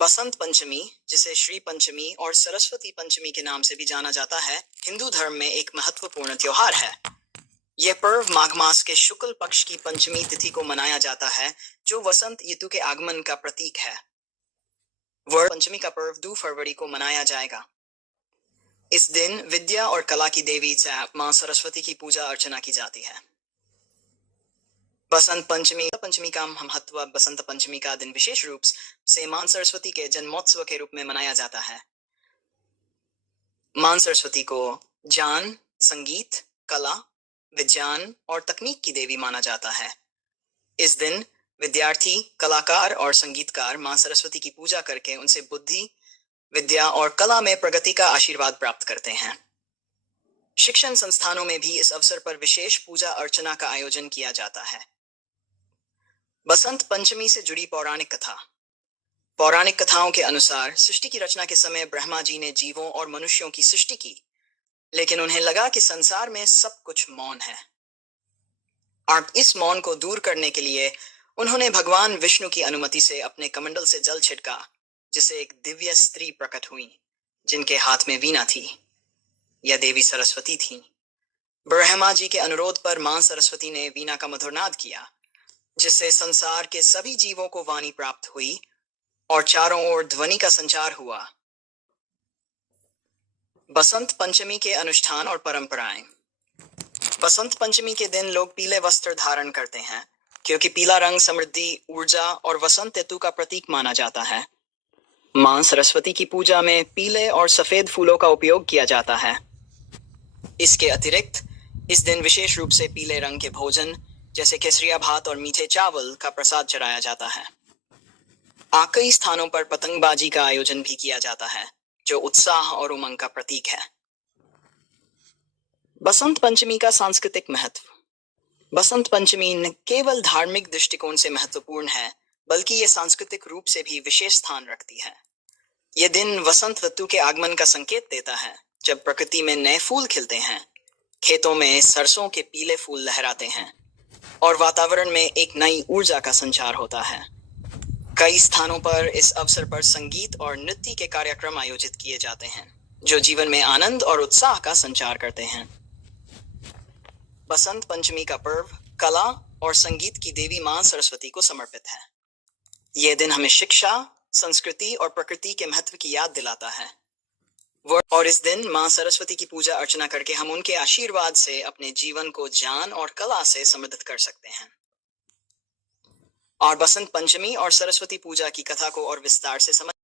बसंत पंचमी, जिसे श्री पंचमी और सरस्वती पंचमी के नाम से भी जाना जाता है, हिंदू धर्म में एक महत्वपूर्ण त्योहार है। यह पर्व माघ मास के शुक्ल पक्ष की पंचमी तिथि को मनाया जाता है, जो वसंत ऋतु के आगमन का प्रतीक है। वह पंचमी का पर्व 2 फरवरी को मनाया जाएगा। इस दिन विद्या और कला की देवी मां सरस्वती की पूजा अर्चना की जाती है। बसंत पंचमी का महत्व। बसंत पंचमी का दिन विशेष रूप से मां सरस्वती के जन्मोत्सव के रूप में मनाया जाता है। मां सरस्वती को ज्ञान, संगीत, कला, विज्ञान और तकनीक की देवी माना जाता है। इस दिन विद्यार्थी, कलाकार और संगीतकार मां सरस्वती की पूजा करके उनसे बुद्धि, विद्या और कला में प्रगति का आशीर्वाद प्राप्त करते हैं। शिक्षण संस्थानों में भी इस अवसर पर विशेष पूजा अर्चना का आयोजन किया जाता है। बसंत पंचमी से जुड़ी पौराणिक कथा। पौराणिक कथाओं के अनुसार सृष्टि की रचना के समय ब्रह्मा जी ने जीवों और मनुष्यों की सृष्टि की, लेकिन उन्हें लगा कि संसार में सब कुछ मौन है। और इस मौन को दूर करने के लिए उन्होंने भगवान विष्णु की अनुमति से अपने कमंडल से जल छिड़का, जिससे एक दिव्य स्त्री प्रकट हुई, जिनके हाथ में वीणा थी। यह देवी सरस्वती थी। ब्रह्मा जी के अनुरोध पर मां सरस्वती ने वीणा का मधुर नाद किया, जिससे संसार के सभी जीवों को वाणी प्राप्त हुई और चारों ओर ध्वनि का संचार हुआ। बसंत पंचमी के अनुष्ठान और परंपराएं। बसंत पंचमी के दिन लोग पीले वस्त्र धारण करते हैं, क्योंकि पीला रंग समृद्धि, ऊर्जा और वसंत ऋतु का प्रतीक माना जाता है। मां सरस्वती की पूजा में पीले और सफेद फूलों का उपयोग किया जाता है। इसके अतिरिक्त इस दिन विशेष रूप से पीले रंग के भोजन जैसे केसरिया भात और मीठे चावल का प्रसाद चढ़ाया जाता है। कई स्थानों पर पतंगबाजी का आयोजन भी किया जाता है, जो उत्साह और उमंग का प्रतीक है। बसंत पंचमी का सांस्कृतिक महत्व। बसंत पंचमी न केवल धार्मिक दृष्टिकोण से महत्वपूर्ण है, बल्कि ये सांस्कृतिक रूप से भी विशेष स्थान रखती है। यह दिन वसंत ऋतु के आगमन का संकेत देता है, जब प्रकृति में नए फूल खिलते हैं, खेतों में सरसों के पीले फूल लहराते हैं और वातावरण में एक नई ऊर्जा का संचार होता है। कई स्थानों पर इस अवसर पर संगीत और नृत्य के कार्यक्रम आयोजित किए जाते हैं, जो जीवन में आनंद और उत्साह का संचार करते हैं। बसंत पंचमी का पर्व कला और संगीत की देवी मां सरस्वती को समर्पित है। यह दिन हमें शिक्षा, संस्कृति और प्रकृति के महत्व की याद दिलाता है। और इस दिन मां सरस्वती की पूजा अर्चना करके हम उनके आशीर्वाद से अपने जीवन को ज्ञान और कला से समृद्ध कर सकते हैं। और बसंत पंचमी और सरस्वती पूजा की कथा को और विस्तार से समझ